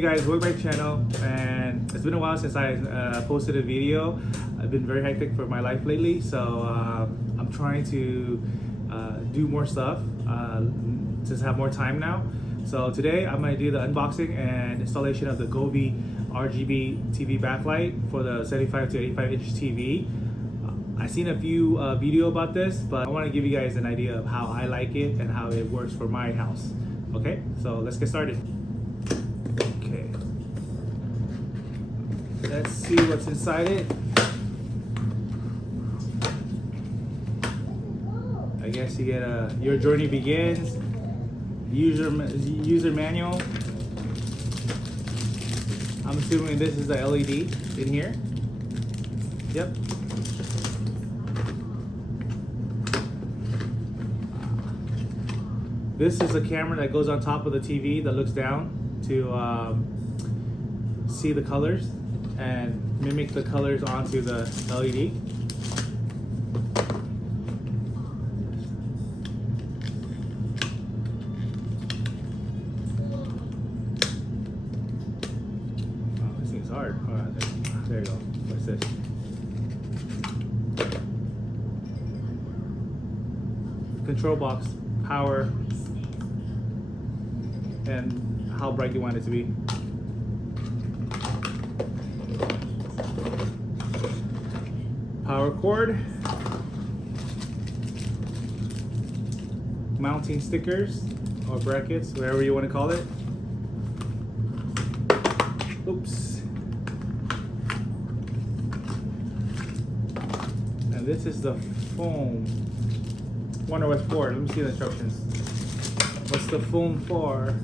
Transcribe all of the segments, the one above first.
Hey guys, welcome back to the channel, and it's been a while since I posted a video. I've been very hectic for my life lately, so I'm trying to do more stuff since I have more time now. So today I'm going to do the unboxing and installation of the Goove RGB TV backlight for the 75 to 85 inch TV. I've seen a few video about this, but I want to give you guys an idea of how I like it and how it works for my house. Okay, so let's get started. Okay, let's see what's inside it. I guess you get your journey begins, user manual. I'm assuming this is the LED in here. Yep. This is a camera that goes on top of the TV that looks down to see the colors and mimic the colors onto the LED. Oh, this thing's hard. All right, there you go. What's this? Control box, power, and how bright you want it to be. Power cord, mounting stickers or brackets, whatever you want to call it. Oops. And this is the foam. Wonder what for. Let me see the instructions. What's the foam for?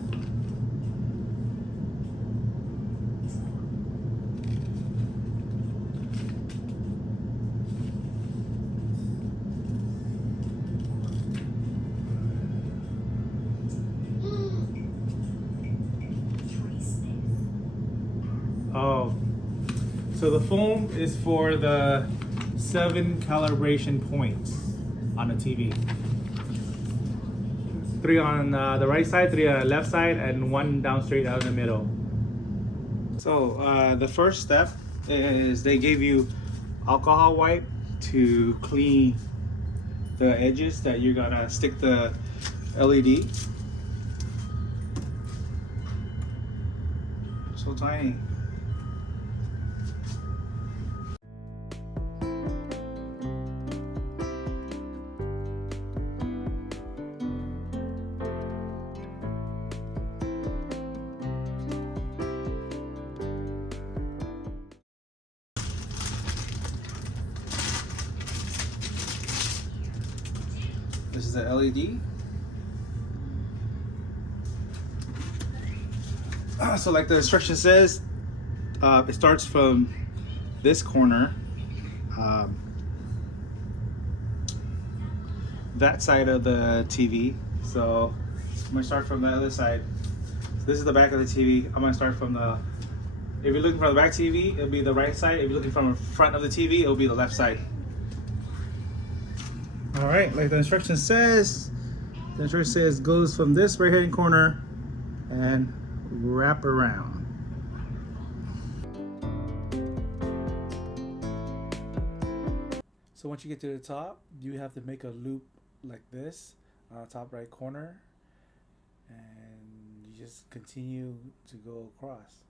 Oh, so the foam is for the 7 calibration points on the TV. 3 on the right side, 3 on the left side, and 1 down straight out in the middle. So the first step is they gave you alcohol wipe to clean the edges that you're gonna stick the LED. So tiny. This is the LED. So like the instruction says, it starts from this corner, that side of the TV. So I'm gonna start from the other side. So this is the back of the TV. I'm gonna start from the, if you're looking from the back TV, it'll be the right side. If you're looking from the front of the TV, it'll be the left side. All right, like the instruction says, goes from this right hand corner and wrap around. So once you get to the top, you have to make a loop like this on the top right corner, and you just continue to go across.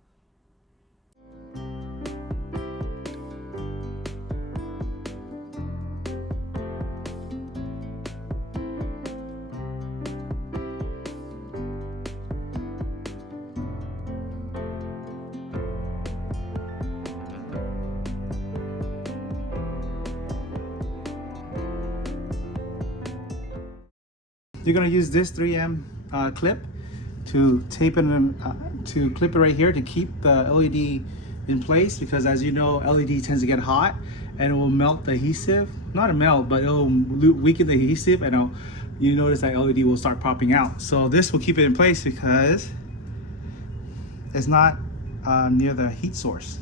You're gonna use this 3M clip to tape it to clip it right here to keep the LED in place, because as you know, LED tends to get hot and it will melt the adhesive. Not a melt, but it'll weaken the adhesive, and you notice that LED will start popping out. So this will keep it in place because it's not near the heat source.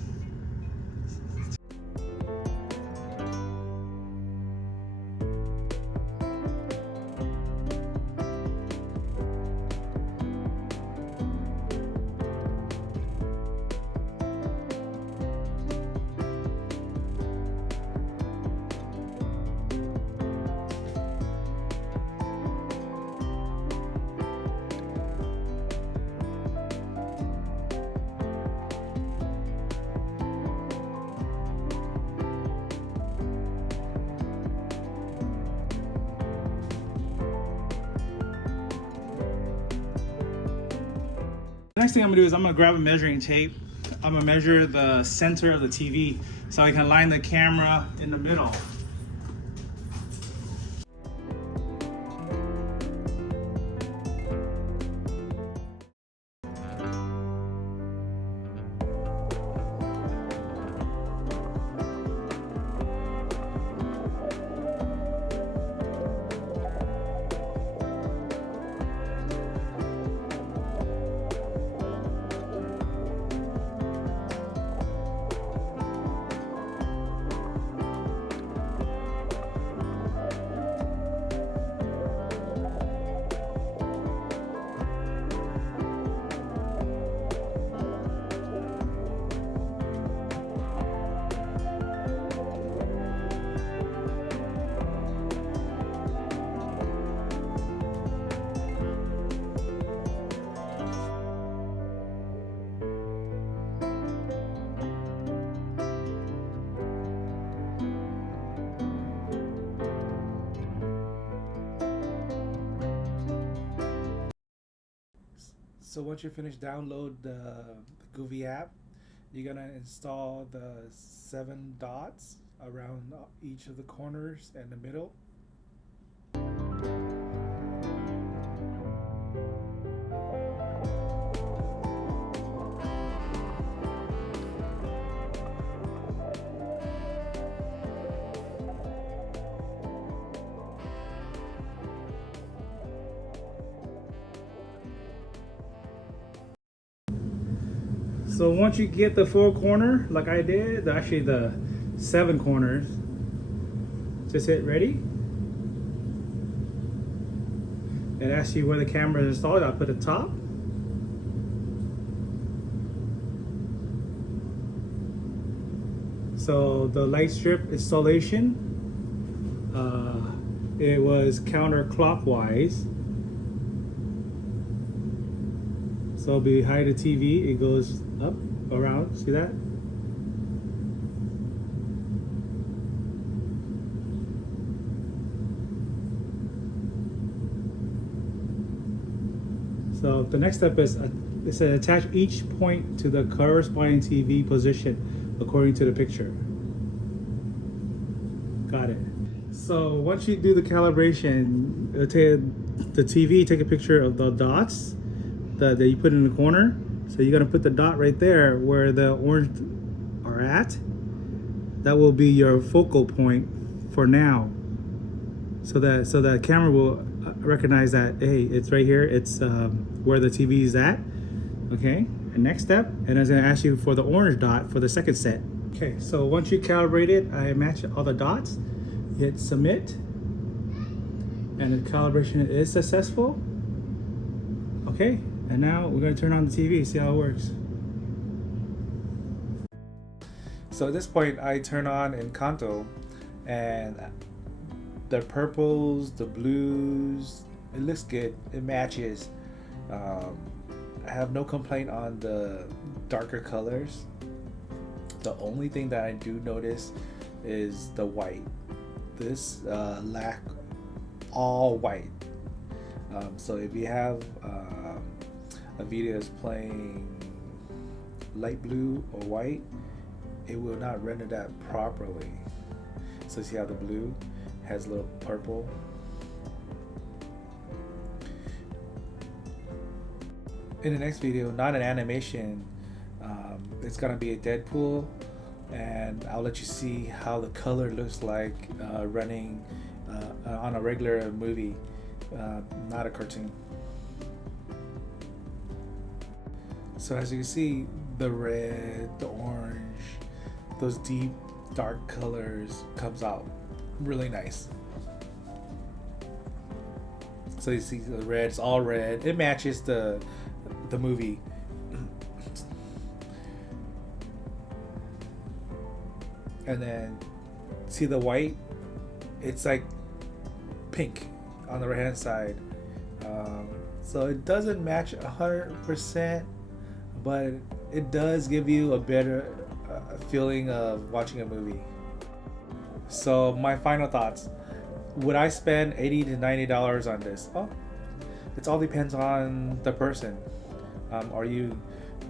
The next thing I'm gonna do is I'm gonna grab a measuring tape. I'm gonna measure the center of the TV so I can line the camera in the middle. So once you finish, download the Goove app. You're gonna install the 7 dots around each of the corners and the middle. So once you get the 4 corner, like I did, actually the 7 corners, just hit ready. It asks you where the camera is installed. I'll put the top. So the light strip installation, it was counterclockwise. So behind the TV, it goes up, around, see that? So the next step is, it says attach each point to the corresponding TV position according to the picture. Got it. So once you do the calibration, the TV, take a picture of the dots that you put in the corner. So you're gonna put the dot right there where the orange are at. That will be your focal point for now. So that camera will recognize that, hey, it's right here. It's where the TV is at. Okay. And next step, and it's gonna ask you for the orange dot for the second set. Okay. So once you calibrate it, I match all the dots. Hit submit, and the calibration is successful. Okay. And now we're going to turn on the TV, see how it works. So at this point, I turn on Encanto, and the purples, the blues, it looks good. It matches. I have no complaint on the darker colors. The only thing that I do notice is the white. This lack all white. So if you have a video is playing light blue or white, it will not render that properly. So see how the blue has a little purple. In the next video, not an animation, it's gonna be a Deadpool, and I'll let you see how the color looks like running on a regular movie, not a cartoon. So as you can see, the red, the orange, those deep dark colors comes out really nice. So you see the red, it's all red. It matches the movie. And then see the white, it's like pink on the right hand side. So it doesn't match 100%, but it does give you a better feeling of watching a movie. So my final thoughts: would I spend $80 to $90 on this? Oh, it all depends on the person. Are you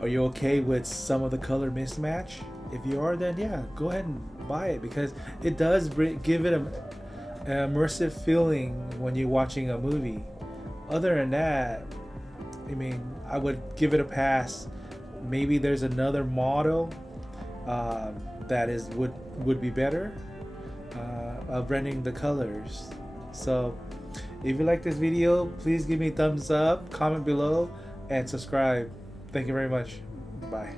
okay with some of the color mismatch? If you are, then yeah, go ahead and buy it, because it does give it an immersive feeling when you're watching a movie. Other than that, I mean, I would give it a pass. Maybe there's another model that would be better of rendering the colors. So if you like this video, please give me a thumbs up, comment below, and subscribe. Thank you very much. Bye.